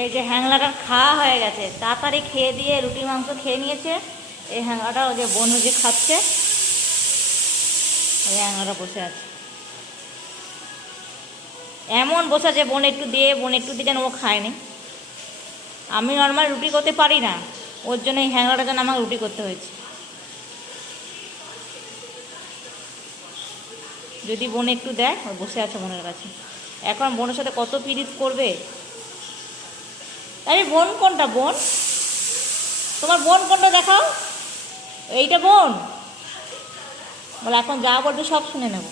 এই যে হ্যাংলাটা খাওয়া হয়ে গেছে, তাড়াতাড়ি খেয়ে দিয়ে রুটি মাংস খেয়ে নিয়েছে। এই হ্যাংলাটা ওই যে বনু যে খাচ্ছে, ওই হ্যাংলাটা বসে আছে, এমন বসে আছে বোন একটু দিয়ে বোন একটু দিয়ে, যেন ও খায়নি। আমি নর্মাল রুটি করতে পারি না, ওর জন্য এই হ্যাংলাটার জন্য আমাকে রুটি করতে হয়েছে। যদি বোন একটু দেয়, ও বসে আছে বোনের কাছে। এখন বোনের সাথে কত পীড়িত করবে। তাই বোন কোনটা? বোন তোমার বোন কোনটা দেখাও। এইটা বোন বলে, এখন যা বলবে সব শুনে নেব।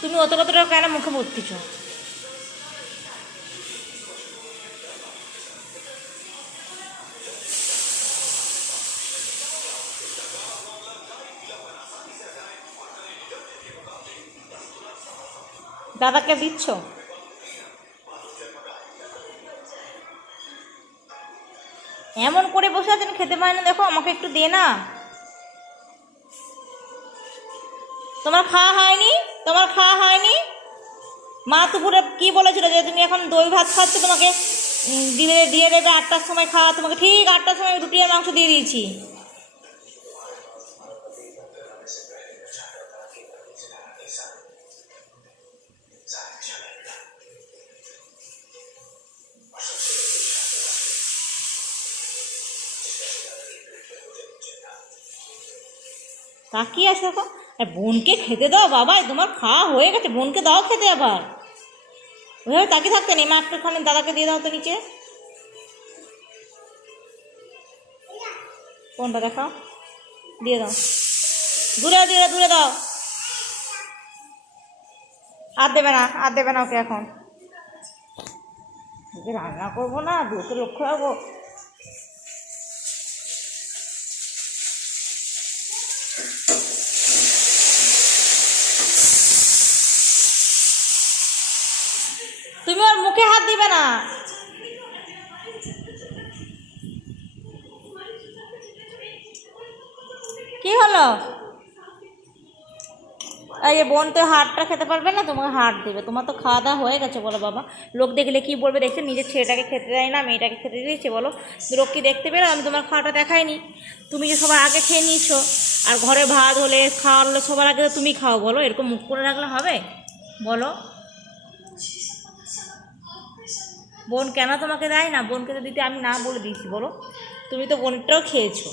তুমি অত কতটা কেন মুখে ভর্তিছ? দাদাকে দিচ্ছ? এমন করে বসে আছেন, খেতে পারে না। দেখো আমাকে একটু দে না। তোমার খাওয়া হয়নি? তোমার খাওয়া হয়নি? মা দুপুরে কি বলেছিল যে তুমি এখন দই ভাত খাচ্ছ, তোমাকে দিয়ে দেবে 8টার সময় খাওয়া। তোমাকে ঠিক 8টার সময় রুটি আর মাংস দিয়ে দিয়েছি। তাকিয়ে আসো এখন। আর বোনকে খেতে দাও বাবা, তোমার খাওয়া হয়ে গেছে, বোনকে দাও খেতে। আবার ওইভাবে তাকিয়ে থাকতে নেই। মা একটুখানি দাদাকে দিয়ে দাও তো নিচে। কোনটা দেখাও, দিয়ে দাও। দূরে দূরে দূরে দাও। আর দেবে না, আর দেবে না ওকে। এখন ওকে রান্না করবো না, দুটো লক্ষ্য রাখবো। তুমি ওর মুখে হাত দিবে না। কি হলো? এই যে বোন তো হাড়টা খেতে পারবে না, তোমাকে হাড় দেবে। তোমার তো খাওয়া দাওয়া হয়ে গেছে। বলো বাবা, লোক দেখলে কি বলবে? দেখছে নিজের ছেলেটাকে খেতে দেয় না, মেয়েটাকে খেতে দিয়েছে। বলো, লোক কি দেখতে পেলো? আমি তোমার খাওয়াটা দেখাইনি। তুমি যে সবার আগে খেয়ে নিয়েছো। আর ঘরে ভাত হলে, খাওয়া হলে সবার আগে তুমি খাও। বলো, এরকম মুখ করে রাখলে হবে? বলো, বোন কেন তোমাকে দেয় না? বোনকে তো দিতে আমি না বলে দিয়েছি। বলো, তুমি তো বোনটাও খেয়েছো।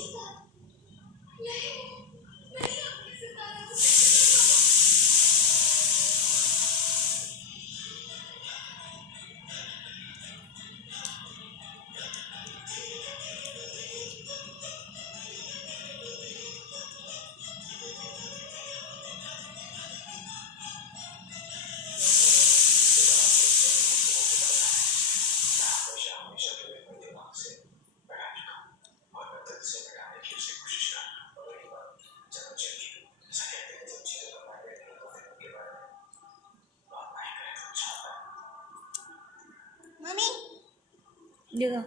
দিয়ে দাও।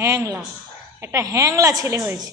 হ্যাংলা, একটা হ্যাংলা ছেলে হয়েছে।